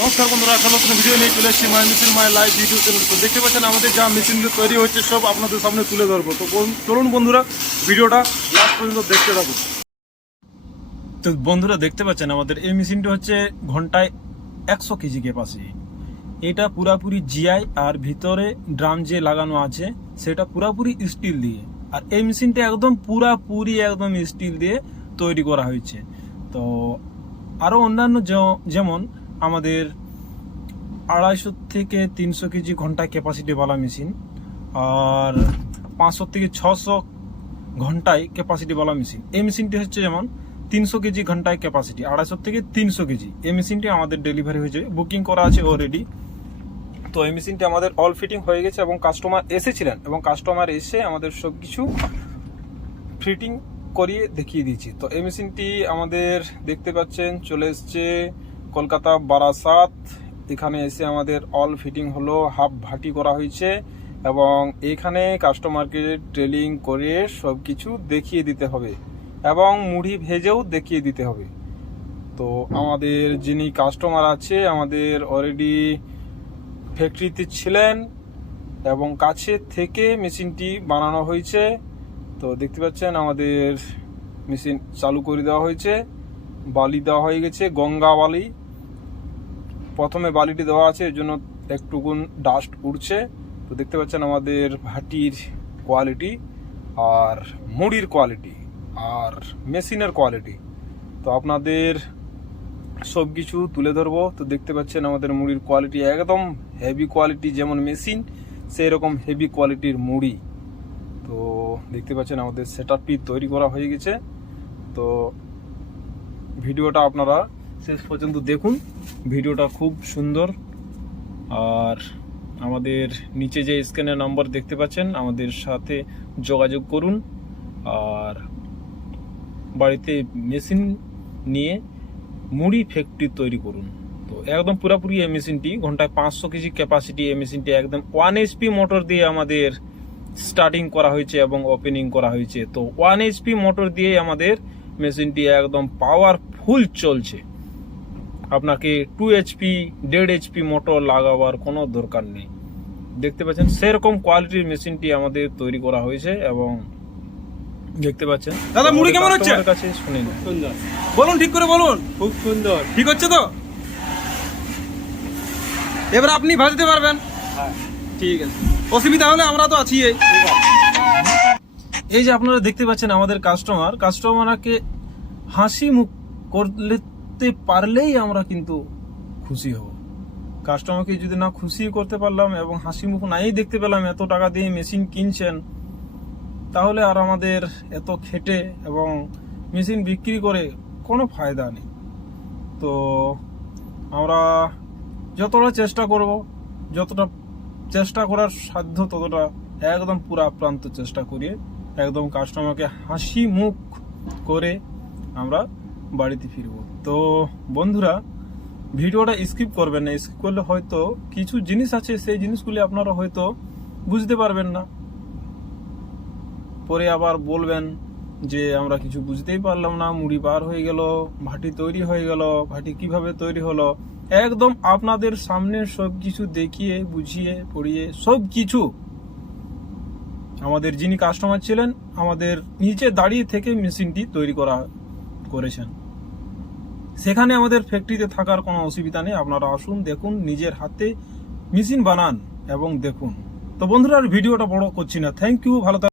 নমস্কার বন্ধুরা একটা নতুন ভিডিও নিয়ে চলে এসেছি my machine my live YouTube channel তো। দেখতে পাচ্ছেন আমাদের যা মেশিনগুলো তৈরি হচ্ছে, সব আপনাদের সামনে তুলে ধরবো। তো চলুন বন্ধুরা ভিডিওটা লাস্ট পর্যন্ত দেখতে থাকুন। তো বন্ধুরা, দেখতে পাচ্ছেন আমাদের এই মেশিনটা হচ্ছে ঘন্টায় একশো কেজি ক্যাপাসিটি এটা পুরাপুরি জিআই আর ভিতরে ড্রাম যে লাগানো আছে, সেটা পুরাপুরি স্টিল দিয়ে। আর এই মেশিনটা একদম পুরাপুরি একদম স্টিল দিয়ে তৈরি করা হয়েছে। তো আরও অন্যান্য যেমন আমাদের আড়াইশো থেকে তিনশো কেজি ঘণ্টা ক্যাপাসিটিওয়ালা মেশিন আর পাঁচশো থেকে ছশো ঘন্টায় ক্যাপাসিটিওয়ালা মেশিন এই মেশিনটি হচ্ছে যেমন তিনশো কেজি ঘন্টায় ক্যাপাসিটি আড়াইশো থেকে তিনশো কেজি। এই মেশিনটি আমাদের ডেলিভারি হয়ে হয়েছে বুকিং করা আছে অলরেডি তো এই মেশিনটি আমাদের অল ফিটিং হয়ে গেছে এবং কাস্টমার এসেছিলেন এবং কাস্টমার এসে আমাদের সব কিছু ফিটিং করিয়ে দেখিয়ে দিয়েছি। তো এই মেশিনটি আমাদের দেখতে পাচ্ছেন, চলে এসছে কলকাতা বারাসাত। এখানে এসে আমাদের অল ফিটিং হলো হাফ ভাটি করা হয়েছে এবং এখানে কাস্টমারকে ট্রেলিং করে সব কিছু দেখিয়ে দিতে হবে এবং মুড়ি ভেজেও দেখিয়ে দিতে হবে। তো আমাদের যিনি কাস্টমার আছে, আমাদের অলরেডি ফ্যাক্টরিতে ছিলেন এবং কাছে থেকে মেশিনটি বানানো হয়েছে। তো দেখতে পাচ্ছেন আমাদের মেশিন চালু করে দেওয়া হয়েছে। বালি দেওয়া হয়ে গেছে, গঙ্গা বালি। প্রথমে বালিটি দেওয়া আছে, এর জন্য একটুকুন ডাস্ট উড়ছে। তো দেখতে পাচ্ছেন আমাদের ভাটির কোয়ালিটি আর মুড়ির কোয়ালিটি আর মেশিনের কোয়ালিটি তো আপনাদের সব কিছু তুলে ধরবো। তো দেখতে পাচ্ছেন আমাদের মুড়ির কোয়ালিটি একদম হেভি কোয়ালিটি যেমন মেশিন সেই রকম হেভি কোয়ালিটির মুড়ি। তো দেখতে পাচ্ছেন আমাদের সেট তৈরি করা হয়ে গেছে। তো ভিডিওটা আপনারা শেষ পর্যন্ত দেখুন। ভিডিওটা খুব সুন্দর। আর আমাদের নিচে যে স্ক্যানের নম্বর দেখতে পাচ্ছেন, আমাদের সাথে যোগাযোগ করুন। আর বাড়িতে মেশিন নিয়ে মুড়ি ফ্যাক্টরি তৈরি করুন। তো একদম পুরোপুরি এই মেশিনটি, ঘন্টায় পাঁচশো কেজি ক্যাপাসিটি এই মেশিনটি একদম ওয়ান এইচপি মোটর দিয়ে আমাদের স্টার্টিং করা হয়েছে এবং ওপেনিং করা হয়েছে। তো ওয়ান এইচপি মোটর দিয়ে আমাদের মেশিনটি একদম পাওয়ারফুল চলছে। আপনাকে টু এইচপি দেড় এইচপি মোটর লাগাবার কোনো দরকার নেই। দেখতে পাচ্ছেন সেরকম কোয়ালিটির মেশিনটি আমাদের তৈরি করা হয়েছে এবং দেখতে পাচ্ছেন। দাদা, মুড়ি কেমন হচ্ছে? কাছে শুনে। সুন্দর। বলুন ঠিক করে বলুন। খুব সুন্দর। ঠিক হচ্ছে তো? এবার আপনি ভাজতে পারবেন। হ্যাঁ ঠিক আছে। অসুবিধা হলে আমরা তো আছি এই। যে আপনারা দেখতে পাচ্ছেন আমাদের কাস্টমার কাস্টমারকে হাসি মুখ করতে পারলেই আমরা কিন্তু খুশি হব। কাস্টমারকে যদি না খুশি করতে পারলাম এবং হাসি মুখ নাই দেখতে পেলাম এত টাকা দিয়ে মেশিন কিনছেন, তাহলে আর আমাদের এত খেটে এবং মেশিন বিক্রি করে কোনো ফায়দা নেই। তো আমরা যতটা চেষ্টা করব, যতটা চেষ্টা করার সাধ্য ততটা একদম পুরো আপ্রান্ত চেষ্টা করিয়ে, একদম কাস্টমারকে হাসি মুখ করে আমরা বাড়িতে ফিরব। তো বন্ধুরা, ভিডিওটা স্কিপ করবেন না। স্কিপ করলে হয়তো কিছু জিনিস আছে, সেই জিনিসগুলি আপনারা হয়তো বুঝতে পারবেন না। পরে আবার বলবেন যে, আমরা কিছু বুঝতেই পারলাম না। মুড়ি বার হয়ে গেল, ভাটি তৈরি হয়ে গেল, ভাটি কীভাবে তৈরি হলো? একদম আপনাদের সামনে সব কিছু দেখিয়ে, বুঝিয়ে, পড়িয়ে সব কিছু আমাদের যিনি কাস্টমার ছিলেন, আমাদের নিচে দাঁড়িয়ে থেকে মেশিনটি তৈরি করা করেছেন। সেখানে আমাদের ফ্যাক্টরিতে থাকার কোনো অসুবিধা নেই, আপনারা আসুন, দেখুন, নিজের হাতে মেশিন বানান এবং দেখুন। তো বন্ধুরা, আর ভিডিওটা বড় করছি না। থ্যাংক ইউ ভালো